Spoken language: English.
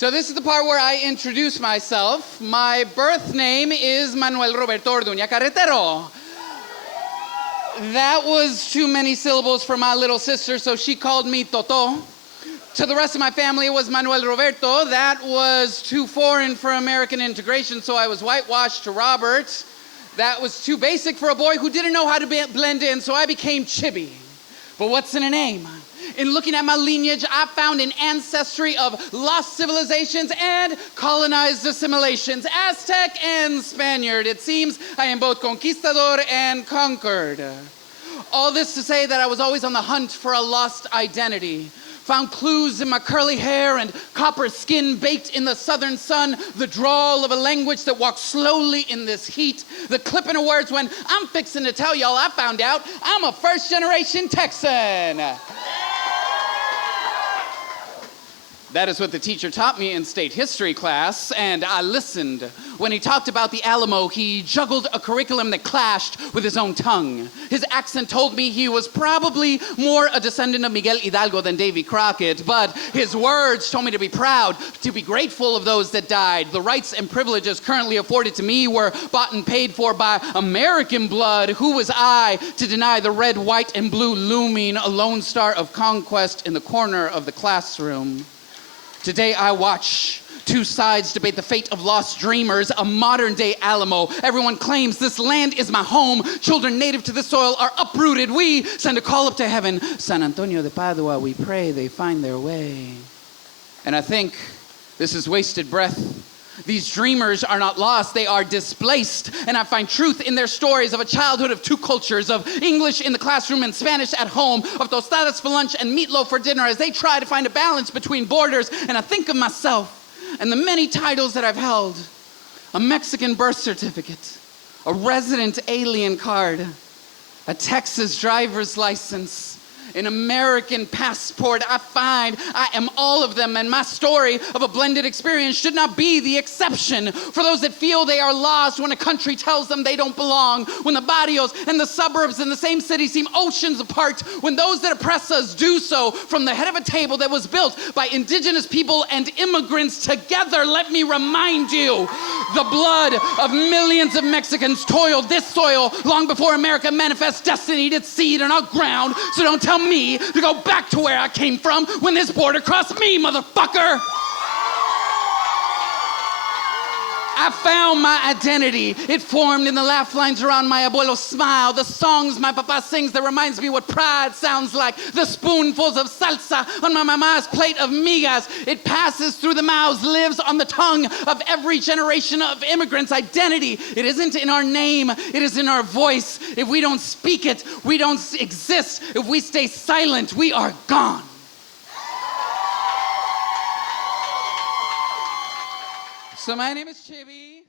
So this is the part where I introduce myself. My birth name is Manuel Roberto Orduña Carretero. That was too many syllables for my little sister, so she called me Toto. To the rest of my family, it was Manuel Roberto. That was too foreign for American integration, so I was whitewashed to Robert. That was too basic for a boy who didn't know how to blend in, so I became Chibi. But what's in a name? In looking at my lineage, I found an ancestry of lost civilizations and colonized assimilations, Aztec and Spaniard. It seems I am both conquistador and conquered. All this to say that I was always on the hunt for a lost identity. Found clues in my curly hair and copper skin baked in the southern sun, the drawl of a language that walks slowly in this heat, the clipping of words when I'm fixing to tell y'all I found out I'm a first-generation Texan. That is what the teacher taught me in state history class, and I listened. When he talked about the Alamo, he juggled a curriculum that clashed with his own tongue. His accent told me he was probably more a descendant of Miguel Hidalgo than Davy Crockett, but his words told me to be proud, to be grateful of those that died. The rights and privileges currently afforded to me were bought and paid for by American blood. Who was I to deny the red, white, and blue looming, a lone star of conquest in the corner of the classroom? Today I watch two sides debate the fate of lost dreamers, a modern-day Alamo. Everyone claims this land is my home. Children native to this soil are uprooted. We send a call up to heaven. San Antonio de Padua, we pray they find their way. And I think this is wasted breath. These dreamers are not lost, they are displaced. And I find truth in their stories of a childhood of two cultures, of English in the classroom and Spanish at home, of tostadas for lunch and meatloaf for dinner as they try to find a balance between borders. And I think of myself and the many titles that I've held. A Mexican birth certificate, a resident alien card, a Texas driver's license, an American passport. I find I am all of them, and my story of a blended experience should not be the exception. For those that feel they are lost when a country tells them they don't belong, when the barrios and the suburbs in the same city seem oceans apart, when those that oppress us do so from the head of a table that was built by indigenous people and immigrants together, let me remind you, the blood of millions of Mexicans toiled this soil long before America manifests destiny to seed in our ground. So don't tell me to go back to where I came from when this border crossed me, motherfucker. I found my identity. It formed in the laugh lines around my abuelo's smile, the songs my papa sings that reminds me what pride sounds like, the spoonfuls of salsa on my mama's plate of migas. It passes through the mouths, lives on the tongue of every generation of immigrants' identity. It isn't in our name, it is in our voice. If we don't speak it, we don't exist. If we stay silent, we are gone. So my name is Chibi.